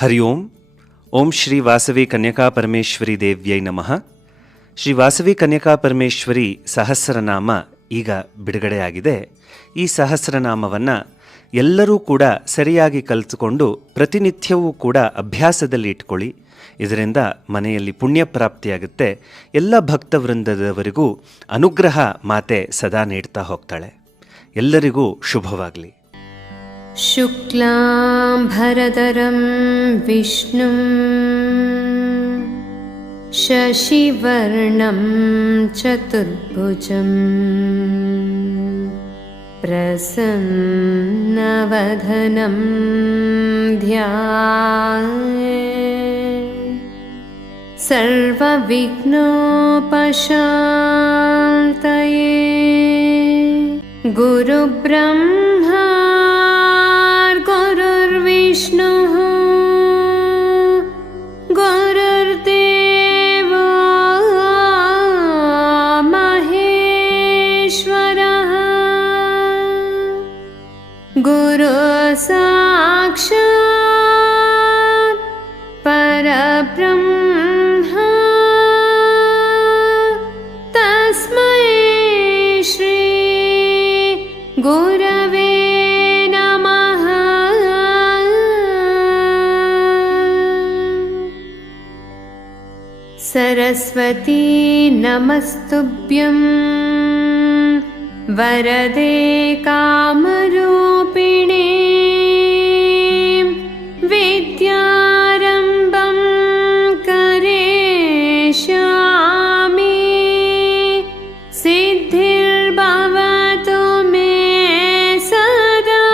ಹರಿ ಓಂ. ಓಂ ಶ್ರೀ ವಾಸವಿ ಕನ್ಯಕಾ ಪರಮೇಶ್ವರಿ ದೇವ್ಯೈ ನಮಃ. ಶ್ರೀ ವಾಸವಿ ಕನ್ಯಕಾ ಪರಮೇಶ್ವರಿ ಸಹಸ್ರನಾಮ ಈಗ ಬಿಡುಗಡೆಯಾಗಿದೆ. ಈ ಸಹಸ್ರನಾಮವನ್ನು ಎಲ್ಲರೂ ಕೂಡ ಸರಿಯಾಗಿ ಕಲಿತುಕೊಂಡು ಪ್ರತಿನಿತ್ಯವೂ ಕೂಡ ಅಭ್ಯಾಸದಲ್ಲಿ ಇಟ್ಕೊಳ್ಳಿ. ಇದರಿಂದ ಮನೆಯಲ್ಲಿ ಪುಣ್ಯ ಪ್ರಾಪ್ತಿಯಾಗುತ್ತೆ. ಎಲ್ಲ ಭಕ್ತವೃಂದದವರಿಗೂ ಅನುಗ್ರಹ ಮಾತೆ ಸದಾ ನೀಡ್ತಾ ಹೋಗ್ತಾಳೆ. ಎಲ್ಲರಿಗೂ ಶುಭವಾಗಲಿ. ಶುಕ್ಲಾಂಬರಧರಂ ವಿಷ್ಣುಂ ಶಶಿವರ್ಣಂ ಚತುರ್ಭುಜಂ ಪ್ರಸನ್ನವದನಂ ಧ್ಯಾಯೇತ್ ಸರ್ವವಿಘ್ನೋಪಶಾಂತಯೇ. ಗುರುಬ್ರಹ್ಮಾ ಗುರುರ್ವಿಷ್ಣುಃ ಗುರುರ್ದೇವೋ ಮಹೇಶ್ವರಃ. ಗುರು ಸಾಕ್ಷಾತ್ ಪರಬ್ರಹ್ಮ ತಸ್ಮೈ ಶ್ರೀ ಗುರವೇ ನಮಃ. ಸರಸ್ವತೀ ನಮಸ್ತುಭ್ಯಂ ವರದೆ ಕಾಮರೂಪಿಣೇ ವಿದ್ಯಾರಂಭಂ ಕರಿಷ್ಯಾಮಿ ಸಿದ್ಧಿರ್ಭವತು ಮೇ ಸದಾ.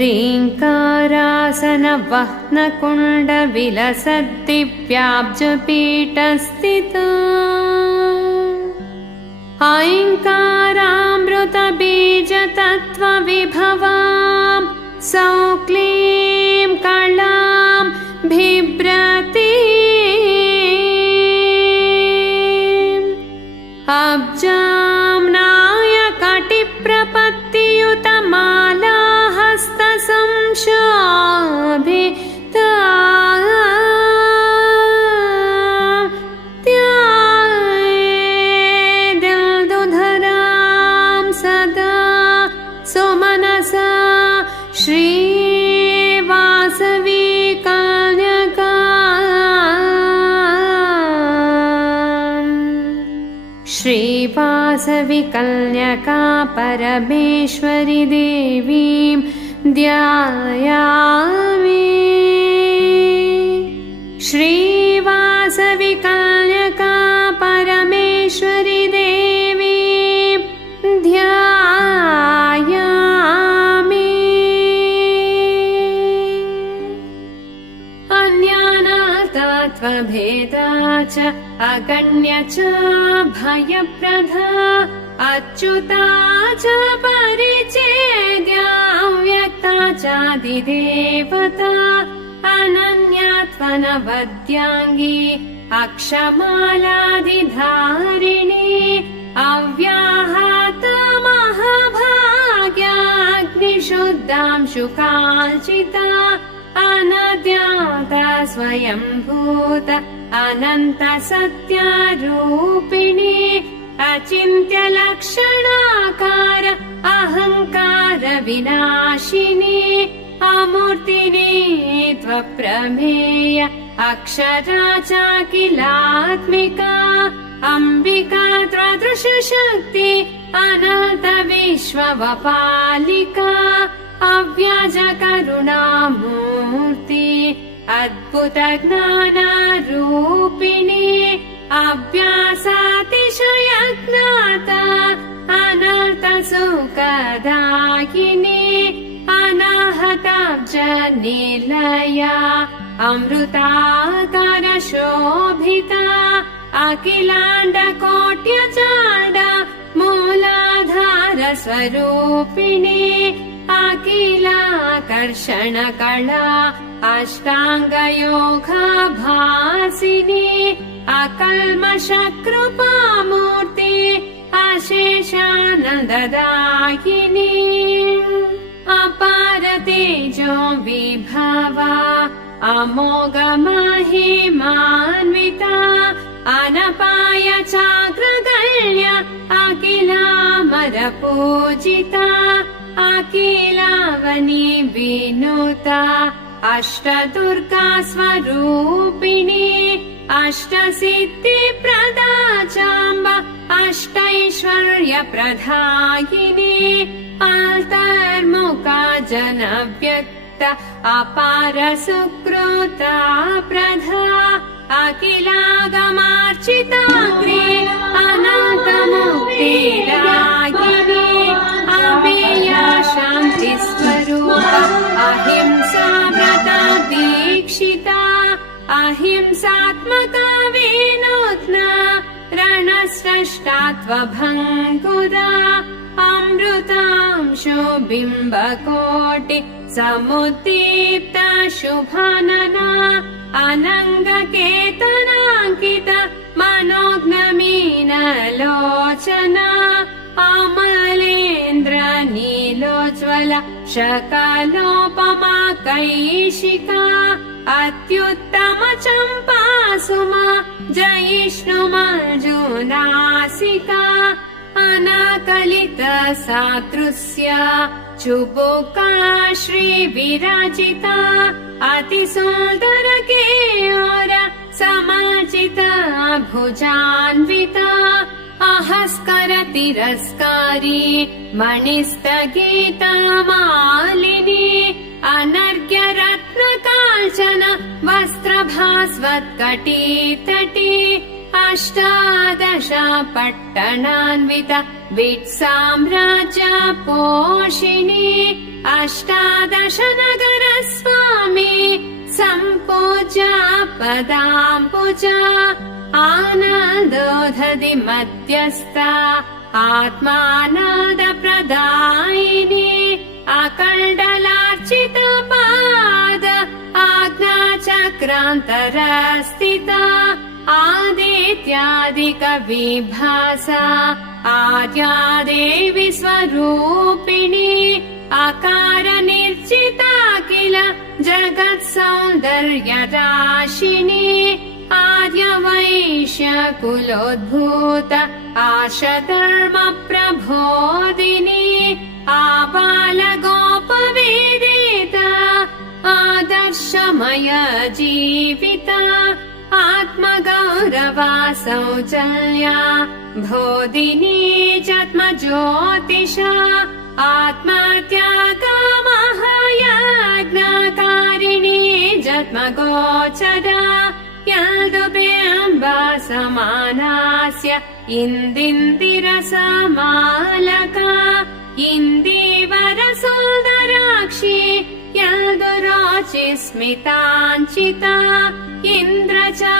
ರೀಂಕಾರಾಸನ ವಹ್ನ ಕುಂಡ ವಿಲಸದ್ದಿವ್ಯಾಬ್ಜಪೀಠಸ್ಥಿತ ಐಂಕಾರಾಮೃತ ಬೀಜ ತತ್ವ ವಿಭವಾಂ ಸೌಕ್ಲೀಂ ಕಳಾಂ ಬಿಭ್ರತಿ ಅಬ್ಜಾಂ ನಾಯಕಟಿ ಪ್ರಪತ್ತಿಯುತ ಮಾಲಾ ಹಸ್ತ ಸಂಶೋಭಿತ ದಿಲ್ದುಧರಾಂ ಸದಾ ಸುಮನಸ ಶ್ರೀ ವಾಸವಿ ಕನ್ಯಕಾ. ಶ್ರೀ ವಾಸವಿ ಕನ್ಯಕಾ ಪರಮೇಶ್ವರಿ ದೇವೀಂ ಧ್ಯಾಯಾಮಿ. ಶ್ರೀ ವಾಸವಿ ಕನ್ಯಕಾ ಪರಮೇಶ್ವರಿ ದೇವೀಂ ಧ್ಯಾಯಾಮಿ. ಅಜ್ಞಾನತತ್ವಭೇದಾ ಚ ಅಗಣ್ಯ ಚ ಭಯಪ್ರದಾ ಅಚ್ಯುತಾ ಚ ಪರಿಚೇದ್ಯಾ ಅವ್ಯಕ್ತಾ ಚಾದಿದೇವತಾ ಅನನ್ಯತ್ವನವದ್ಯಾಂಗಿ ಅಕ್ಷಮಾಲಾದಿಧಾರಿಣಿ ಅವ್ಯಾಹತ ಮಹಾಭಾಗ್ಯಾಗ್ನಿಶುದ್ಧಾಂಶುಕಾಲ್ಚಿತಾ ಅನದ್ಯಾತ ಸ್ವಯಂಭೂತ ಅನಂತ ಸತ್ಯರೂಪಿಣಿ ಅಚಿಂತ್ಯ ಲಕ್ಷಣಾಕಾರ ಅಹಂಕಾರ ವಿನಾಶಿನಿ ಅಮೂರ್ತಿನಿ ತ್ವಪ್ರಮೇಯ ಅಕ್ಷರಾ ಚಾಕಿಲಾತ್ಮಿಕಾ ಅಂಬಿಕಾ ತ್ವದೃಶ ಶಕ್ತಿ ಅನಂತ ವಿಶ್ವವಪಾಲಿಕಾ ಅವ್ಯಾಜ ಕರುಣಾಮೂರ್ತಿ ಅದ್ಭುತ ಜ್ಞಾನ ರೂಪಿಣಿ ಅಭ್ಯಾಸಾತಿಶಯ ಜ್ಞಾತ ಅನಂತ ಸುಖದಾಯಿನಿ ಅನಾಹತಾಬ್ಜ ನಿಲಯ ಅಮೃತಾಕಾರ ಶೋಭಿತ ಅಖಿಲಾಂಡ ಕೋಟ್ಯ ಚಾಂಡ ಮೂಲಾಧಾರ ಸ್ವರೂಪಿಣಿ ಅಖಿಲಾಕರ್ಷಣ ಕಳಾ ಅಷ್ಟಾಂಗ ಯೋಗ ಭಾಸಿನಿ ಅಕಲ್ಮಷ ಕೃಪಾಮೂರ್ತಿ ಅಶೇಷಾನಂದದಾಯಿನಿ ಅಪಾರ तेजो विभवा अमोघ महिमान्विता अनपाय चाग्रगण्य अखिलामर पूजिता अखिलावनी विनुता अष्टदुर्गा स्वरूपिणी अष्टसिद्धिप्रदा चाम्ब अष्टैश्वर्यप्रदायिनी अन्तर्मुखा जनव्यक्त अपार सुकृता प्रधा अखिलागमार्चिताग्रे अनन्तमुक्तिदायिनी अमेया शान्तिस्वरूपा अहिंसा व्रता दीक्षिता अहिंसात्मका विनूत्ना रणस्रष्टात्वभङ्गुरा अमृतांशो बिम्बकोटि समुद्दीप्ता शुभानना अनङ्गकेतनाङ्कित मनोज्ञमीनलोचना अमलेन्द्र नीलोज्ज्वल शकलोपमा कैशिका अत्युत्तम चम्पासुमा जयिष्णुमर्जुनासिका अनाकलित सादृश्य चुबुका श्रीविराजिता अतिसुन्दर केयोर समार्जित भुजान्विता अहस्कर तिरस्कारी मणिस्थगिता मालिनी अनर्घ्य रत्नकाञ्चन वस्त्रभास्वत्कटितटी अष्टादश पट्टणान्वित विट्साम्राज्य पोषिणी अष्टादश नगर स्वामी सम्पूज्य पदाम्बुजा आनन्दोधति मध्यस्था आत्मानन्द प्रदायिनी अकण्डलार्चित पाद आज्ञाचक्रान्तरस्थिता आदित्यादिक विभासा आद्या देवी स्वरूपिणी अकार निर्जिता किल जगत् सौन्दर्य राशिनी आद्य वैश्य कुलोद्भूत आशधर्म प्रबोधिनी आबाल गोपवेदिता आदर्शमय जीविता आत्मगौरवा शौचल्या बोधिनी जन्मज्योतिषा आत्मत्याग महायज्ञकारिणी जन्मगोचरा यल्दुबेऽम्बा समानास्य इन्दिन्दिरसमालका इन्दीवर सुन्दराक्षी यल्दुरोचि स्मिताञ्चिता इन्द्रचा